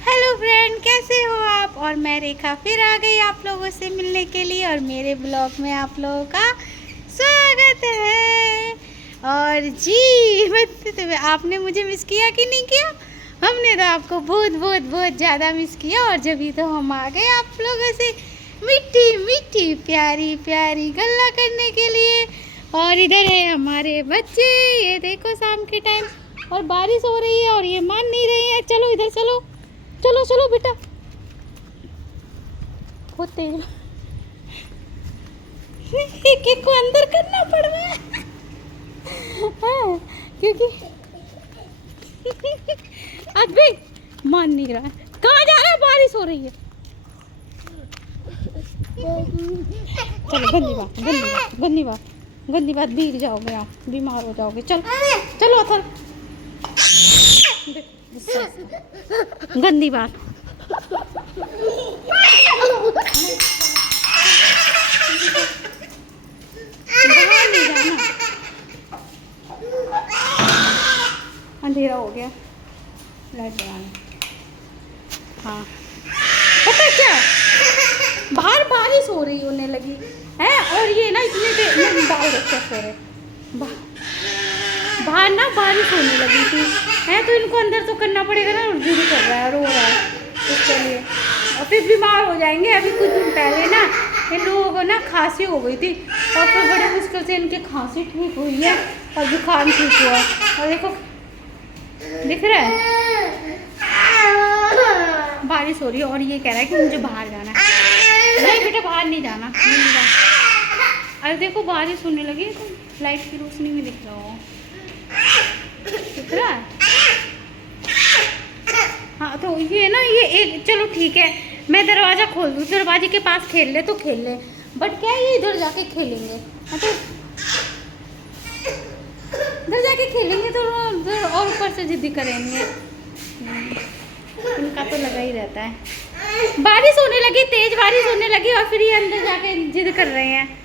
Hello friend, कैसे हो आप। और मैं रेखा फिर आ गई आप लोगों से मिलने के लिए और मेरे ब्लॉग में आप लोगों का स्वागत है। और जी तो आपने मुझे मिस किया कि नहीं किया। हमने तो आपको बहुत बहुत बहुत ज़्यादा मिस किया और जब तो हम आ गए आप लोगों से मीठी मीठी प्यारी प्यारी गल्ला करने के लिए। और इधर है हमारे बच्चे, ये देखो शाम के टाइम और बारिश हो रही है और ये मान नहीं रही है। चलो इधर चलो, चलो चलो बेटा। बहुत तेज एक को अंदर करना पड़ रहा है हाँ, क्योंकि आज भी मान नहीं रहा है। कहाँ जा रहा है, बारिश हो रही है। चलो गंदी बात, गंदी बात, गंदी बात, गंदी बात, भीग जाओगे आप, बीमार हो जाओगे। चलो चलो थर गंदी बात। अंधेरा हो गया, लाइट जलाना। हाँ पता है क्या, बाहर बारिश हो रही होने लगी है और ये ना इतने देर बाल रखे सो रहे बाहर ना बारिश होने लगी थी है, तो इनको अंदर तो करना पड़ेगा ना। उर्दू भी कर रहा है, रो रहा है इसके लिए और फिर बीमार हो जाएंगे। अभी कुछ दिन पहले ना इन लोगों को ना खांसी हो गई थी और फिर बड़े मुश्किल से इनकी खांसी ठीक हुई है और जुकाम ठीक हुआ। और देखो दिख रहा है बारिश हो रही है और ये कह रहा है कि मुझे बाहर जाना है। नहीं बेटा बाहर नहीं जाना, नहीं जाना। अरे देखो बारिश होने लगी तो लाइट की रोशनी में दिख रहा हो, दिख रहा है। हाँ तो ये ना ये एक, चलो ठीक है मैं दरवाज़ा खोल दूँ, दरवाजे के पास खेल ले तो खेल ले, बट क्या ये इधर जाके खेलेंगे। हाँ तो इधर जाके खेलेंगे तो और ऊपर से जिद्दी करेंगे। इनका तो लगा ही रहता है। बारिश होने लगी, तेज बारिश होने लगी और फिर ये अंदर जाके जिद कर रहे हैं।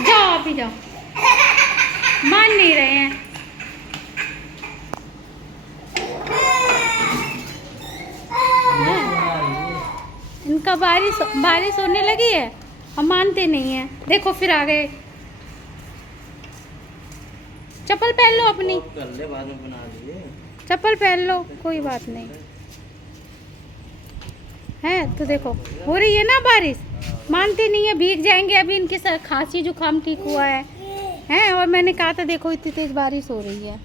जाओ आप ही जाओ, मान नहीं रहे हैं। इनका बारिश होने लगी है, हम मानते नहीं हैं। देखो फिर आ गए। चप्पल पहन लो अपनी, बाद में बना दिए। चप्पल पहन लो, कोई बात नहीं है। तो देखो हो रही है ना बारिश, मानते नहीं है, भीग जाएंगे। अभी इनके सर खांसी जुकाम ठीक हुआ है और मैंने कहा था देखो इतनी तेज बारिश हो रही है।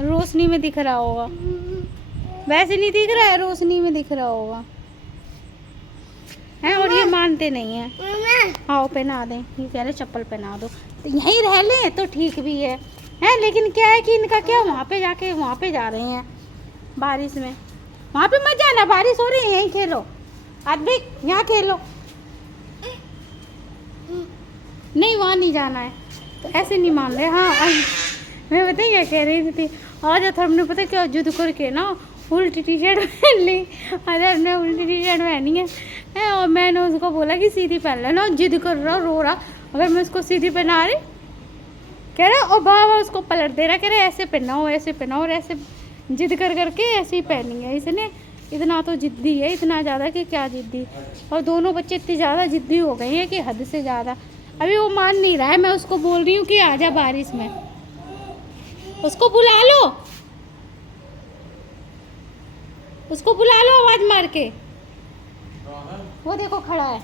रोशनी में दिख रहा होगा, वैसे नहीं दिख रहा है, रोशनी में दिख रहा होगा है। और ये मानते नहीं है। आओ पहना दें, ये कह रहे चप्पल पहना दो, तो यहीं रह लें तो ठीक भी है लेकिन क्या है कि इनका क्या वहाँ पे जाके वहाँ पे जा रहे हैं बारिश में। वहाँ पे मत जाना, बारिश हो रही है, यहीं खेलो। आदमी यहाँ खेलो, नहीं वहाँ नहीं जाना है, तो ऐसे नहीं मान रहे। हाँ मैं बताइए क्या कह रही थी, आज तो हमने पता क्या जिद करके ना उल्टी टी शर्ट पहन ली। अरे हमने उल्टी टी शर्ट पहनी है और मैंने उसको बोला कि सीधी पहन लेना, जिद कर रहा रो रहा। अगर मैं उसको सीधी पहना रही कह रहा और बाबा उसको पलट दे रहा, कह रहा ऐसे पहनाओ ऐसे पहनाओ, और ऐसे जिद कर करके ऐसे ही पहनी है इसने। इतना तो जिद्दी है, इतना ज़्यादा कि क्या जिद्दी। और दोनों बच्चे इतने ज़्यादा जिद्दी हो गए हैं कि हद से ज़्यादा। अभी वो मान नहीं रहा है, मैं उसको बोल रही हूँ कि आजा बारिश में, उसको बुला लो, उसको बुला लो आवाज मार के। वो देखो खड़ा है,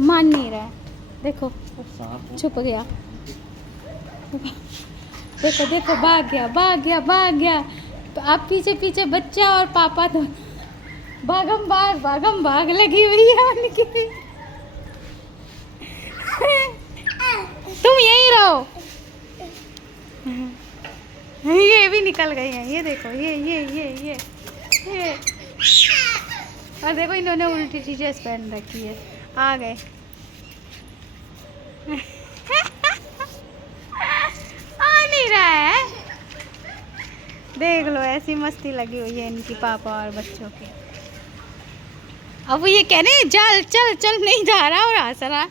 मान नहीं रहा है। देखो छुप गया, देखो देखो भाग गया भाग गया भाग गया। आप पीछे पीछे बच्चा और पापा तो भागम भाग लगी हुई है उनकी। तुम यहीं रहो। ये भी निकल गई हैं, ये देखो ये और देखो इन्होंने उल्टी टी शर्ट पहन रखी है, आ गए। आ नहीं रहा है, देख लो ऐसी मस्ती लगी हुई है इनकी पापा और बच्चों की। अब वो ये कह रहे हैं चल चल चल, नहीं जा रहा और हंस रहा।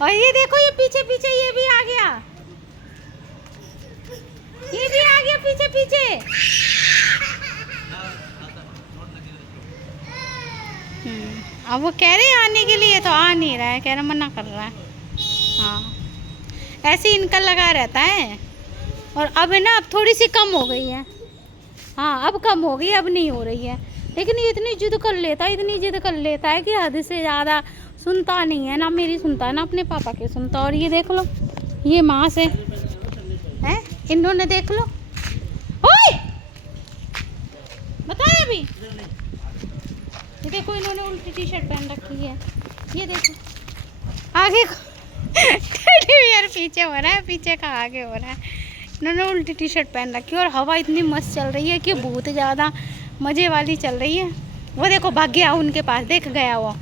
और ये देखो, ये पीछे पीछे ये भी आ गया, ये भी आ गया पीछे पीछे। अब वो कह रहे हैं आने के लिए, तो आ नहीं रहा है, कह रहा मना कर रहा है। हाँ, ऐसे ही इनका लगा रहता है। और अब है ना, अब थोड़ी सी कम हो गई है। हाँ, अब कम हो गई, अब नहीं हो रही है। लेकिन ये इतनी जिद कर लेता है, इतनी जिद कर लेता है कि हद से ज़्यादा। सुनता नहीं है, ना मेरी सुनता है ना अपने पापा की सुनता। और ये देख लो, ये माँ से है, इन्होंने देख लो। ओए बताया अभी, ये देखो इन्होंने उल्टी टी शर्ट पहन रखी है। ये देखो आगे टेडी बियर पीछे हो रहा है, पीछे का आगे हो रहा है। इन्होंने उल्टी टी शर्ट पहन रखी है। और हवा इतनी मस्त चल रही है कि बहुत ज़्यादा मज़े वाली चल रही है। वो देखो भाग गया उनके पास, देख गया वो।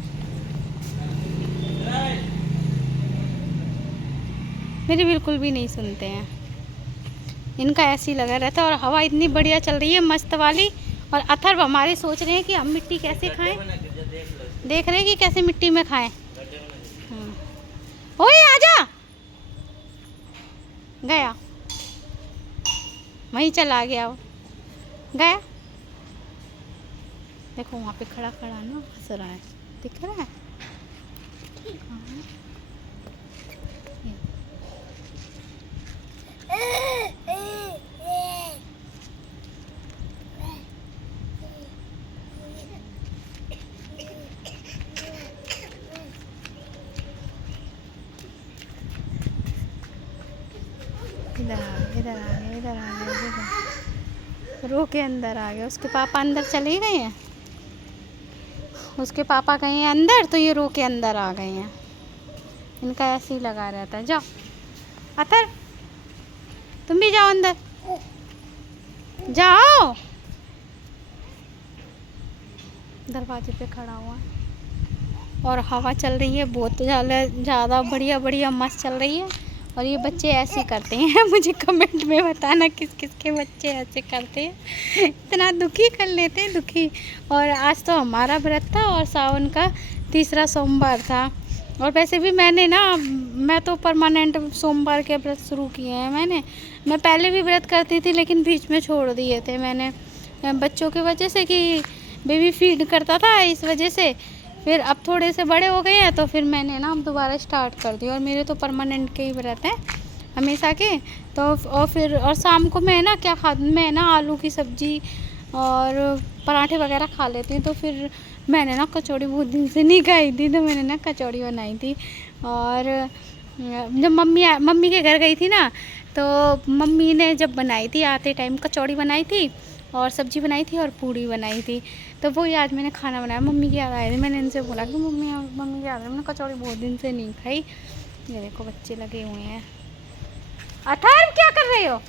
मेरी बिल्कुल भी नहीं सुनते हैं, इनका ऐसे ही लगा रहता है। और हवा इतनी बढ़िया चल रही है, मस्त वाली। और अथर्व हमारे सोच रहे हैं कि हम मिट्टी कैसे खाएं, देख रहे हैं कि कैसे मिट्टी में खाएं। ओए आजा, गया वहीं चला गया, वो गया। देखो वहाँ पे खड़ा खड़ा ना हंस रहा है, दिख रहा है। इधर आ गया, इधर आ गया, इधर आ गया, इधर रो के अंदर आ गया। उसके पापा अंदर चले गए हैं, उसके पापा गए हैं अंदर, तो ये रो के अंदर आ गए हैं। इनका ऐसे ही लगा रहता है। जाओ अतर, तुम भी जाओ अंदर, जाओ। दरवाजे पे खड़ा हुआ है। और हवा चल रही है बहुत ज़्यादा बढ़िया बढ़िया मस्त चल रही है। और ये बच्चे ऐसे करते हैं मुझे कमेंट में बताना किस किस के बच्चे ऐसे करते हैं, इतना दुखी कर लेते हैं, दुखी। और आज तो हमारा व्रत था और सावन का तीसरा सोमवार था। और वैसे भी मैं तो परमानेंट सोमवार के व्रत शुरू किए हैं। मैं पहले भी व्रत करती थी, लेकिन बीच में छोड़ दिए थे मैंने, बच्चों की वजह से, कि बेबी फीड करता था इस वजह से। फिर अब थोड़े से बड़े हो गए हैं, तो फिर मैंने अब दोबारा स्टार्ट कर दिया। और मेरे तो परमानेंट के ही व्रत हैं हमेशा के। तो और शाम को मैं आलू की सब्ज़ी और पराठे वगैरह खा लेती हूँ। तो फिर मैंने कचौड़ी बहुत दिन से नहीं खाई थी, तो मैंने कचौड़ी बनाई थी। और जब मम्मी के घर गई थी ना, तो मम्मी ने जब बनाई थी आते टाइम कचौड़ी बनाई थी और सब्ज़ी बनाई थी और पूड़ी बनाई थी। तो वो आज मैंने खाना बनाया, मम्मी की याद आई थी। मैंने इनसे बोला कि मम्मी की याद है, मैंने कचौड़ी बहुत दिन से नहीं खाई। ये देखो बच्चे लगे हुए हैं। अथर्व क्या कर रहे हो?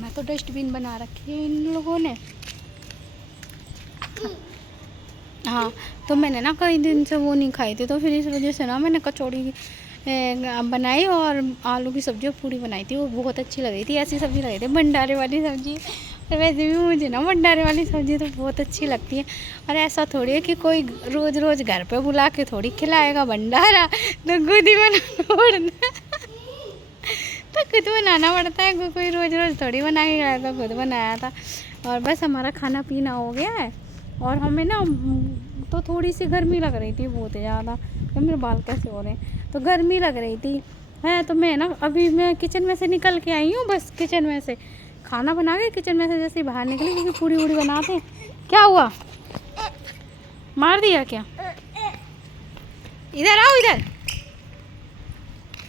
मैं तो डस्टबिन बना रखी है इन लोगों ने। हाँ, तो मैंने कई दिन से वो नहीं खाई थी, तो फिर इस वजह से मैंने कचौड़ी बनाई और आलू की सब्ज़ी और पूड़ी बनाई थी। वो बहुत अच्छी लग रही थी, ऐसी सब्ज़ी लग रही थी, भंडारे वाली सब्ज़ी। और वैसे भी मुझे भंडारे वाली सब्ज़ी तो बहुत अच्छी लगती है। और ऐसा थोड़ी है कि कोई रोज़ रोज़ घर पे बुला के थोड़ी खिलाएगा भंडारा, तो खुद ही बनाना पड़ता है। तो खुद बनाना पड़ता है, कोई रोज़ रोज़ थोड़ी बना के खाया था, खुद बनाया था। और बस हमारा खाना पीना हो गया है। और हमें तो थोड़ी सी गर्मी लग रही थी बहुत ज़्यादा। तो मेरे बाल कैसे हो रहे हैं, तो गर्मी लग रही थी है। तो मैं अभी मैं किचन में से निकल के आई हूँ, बस किचन में से खाना बना के किचन में से जैसे बाहर निकली, क्योंकि पूड़ी वूड़ी बनाते हैं। क्या हुआ, मार दिया क्या? इधर आओ, इधर।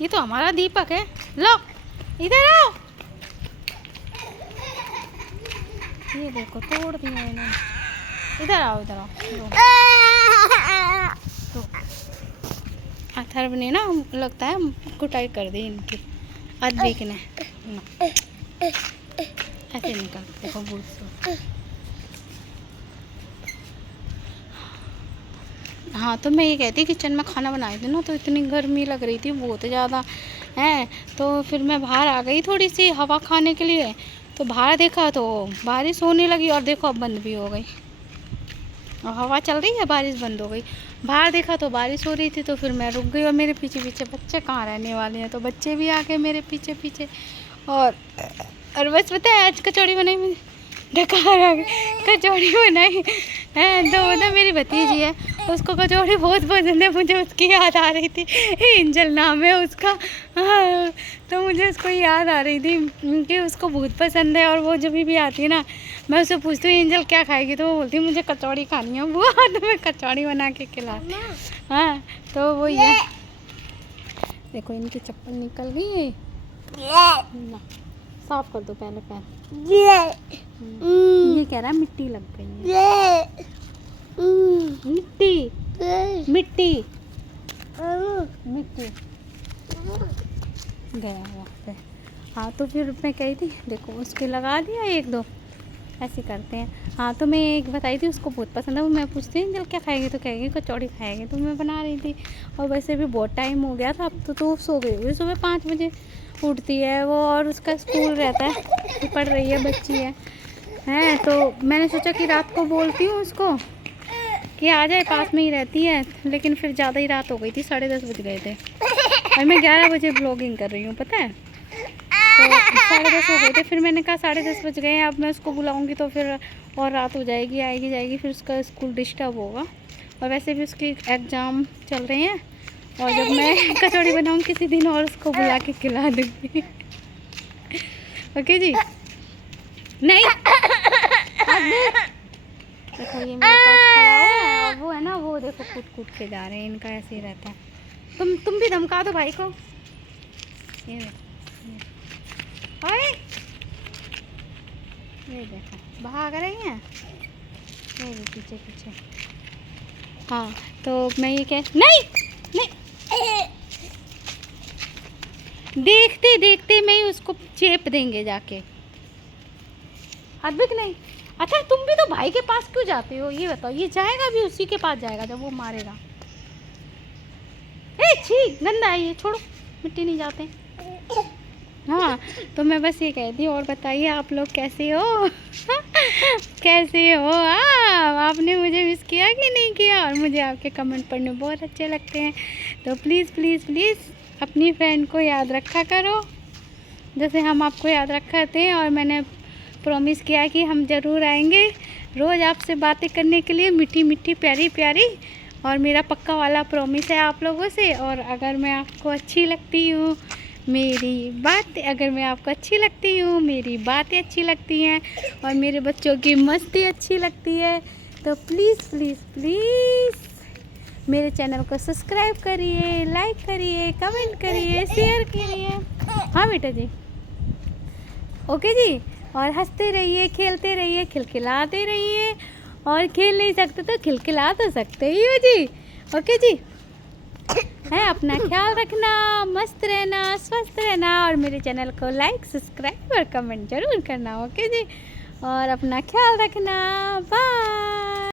ये तो हमारा दीपक है, लो इधर आओ। ये देखो तोड़ दिया इन्होंने। इधर आओ, इधर आओ। तो अथर्व ने लगता है कुटाई कर दी इनकी अद्विक ने। ऐसे निकल देखो बूढ़। हाँ, तो मैं ये कहती किचन में खाना बनाई थी तो इतनी गर्मी लग रही थी बहुत ज़्यादा है। तो फिर मैं बाहर आ गई थोड़ी सी हवा खाने के लिए। तो बाहर देखा तो बारिश होने लगी, और देखो अब बंद भी हो गई। और हवा चल रही है, बारिश बंद हो गई। बाहर देखा तो बारिश हो रही थी, तो फिर मैं रुक गई। और मेरे पीछे पीछे बच्चे कहाँ रहने वाले हैं, तो बच्चे भी आ गए मेरे पीछे पीछे। और बस पता है आज कचौड़ी बनाई मैंने, डकार आ गई, कचौड़ी बनाई है। तो मतलब मेरी भतीजी है, उसको कचौड़ी बहुत पसंद है। मुझे उसकी याद आ रही थी, एंजल नाम है उसका। हाँ, तो मुझे उसको याद आ रही थी कि उसको बहुत पसंद है। और वो जब भी आती है ना, मैं उससे पूछती हूँ एंजल क्या खाएगी, तो वो बोलती है मुझे कचौड़ी खानी है। वो तो मैं कचौड़ी बना के खिला। हाँ, तो वो ये देखो इनकी चप्पल निकल गई ना, साफ कर दो पहले पैर। ये कह रहा है मिट्टी लग गई है। मिट्टी मिट्टी मिट्टी गया वहाँ पे। हाँ, तो फिर मैं कही थी देखो उसके लगा दिया एक दो, ऐसे करते हैं। हाँ, तो मैं एक बताई थी उसको बहुत पसंद है। वो मैं पूछती हूँ क्या खाएगी, तो कहेगी कचौड़ी खाएगी, तो मैं बना रही थी। और वैसे भी बहुत टाइम हो गया था अब तो सो गई हुई। सुबह 5 बजे उठती है वो, और उसका स्कूल रहता है, पढ़ रही है, बच्ची है। तो मैंने सोचा कि रात को बोलती हूँ उसको कि आ जाए, पास में ही रहती है। लेकिन फिर ज़्यादा ही रात हो गई थी, 10:30 बज गए थे। और मैं 11 बजे ब्लॉगिंग कर रही हूँ पता है, तो 10:30 हो गए थे। फिर मैंने कहा 10:30 बज गए हैं, अब मैं उसको बुलाऊंगी तो फिर और रात हो जाएगी, आएगी जाएगी, फिर उसका स्कूल डिस्टर्ब होगा। और वैसे भी उसके एग्ज़ाम चल रहे हैं। और जब मैं कचौड़ी बनाऊँ किसी दिन और उसको बुला के खिला दूँगी। ओके जी। नहीं देखो ये मेरे पास खड़ा है, और वो है ना, वो देखो कूद कूद के जा रहे हैं, इनका ऐसे ही रहता है। तुम भी धमका दो भाई को। ये देखो भाग रही हैं, ये भी पीछे पीछे। हाँ, तो मैं ये कह नहीं नहीं, देखते देखते मैं ही उसको चेप देंगे जाके। अद्विक नहीं। अच्छा, तुम भी तो भाई के पास क्यों जाते हो, ये बताओ। ये जाएगा भी उसी के पास जाएगा जब वो मारेगा। ए छी, गंदा है ये, छोड़ो, मिट्टी नहीं जाते। हाँ, तो मैं बस ये कहती हूँ। और बताइए आप लोग कैसे हो? कैसे हो आपने मुझे मिस किया कि नहीं किया? और मुझे आपके कमेंट पढ़ने बहुत अच्छे लगते हैं। तो प्लीज़ प्लीज़ प्लीज़ अपनी फ्रेंड को याद रखा करो, जैसे हम आपको याद रखते हैं। और मैंने प्रॉमिस किया कि हम ज़रूर आएंगे रोज़ आपसे बातें करने के लिए, मीठी मीठी प्यारी प्यारी। और मेरा पक्का वाला प्रॉमिस है आप लोगों से। और अगर मैं आपको अच्छी लगती हूँ, मेरी बात, अगर मैं आपको अच्छी लगती हूँ, मेरी बातें अच्छी लगती हैं, और मेरे बच्चों की मस्ती अच्छी लगती है, तो प्लीज़ प्लीज़ प्लीज़ मेरे चैनल को सब्सक्राइब करिए, लाइक करिए, कमेंट करिए, शेयर करिए। हाँ बेटा जी, ओके जी। और हंसते रहिए, खेलते रहिए, खिलखिलाते रहिए। और खेल नहीं सकते तो खिलखिला तो सकते ही हो जी। ओके जी। है, अपना ख्याल रखना, मस्त रहना, स्वस्थ रहना। और मेरे चैनल को लाइक, सब्सक्राइब और कमेंट जरूर करना। ओके जी। और अपना ख्याल रखना। बाय।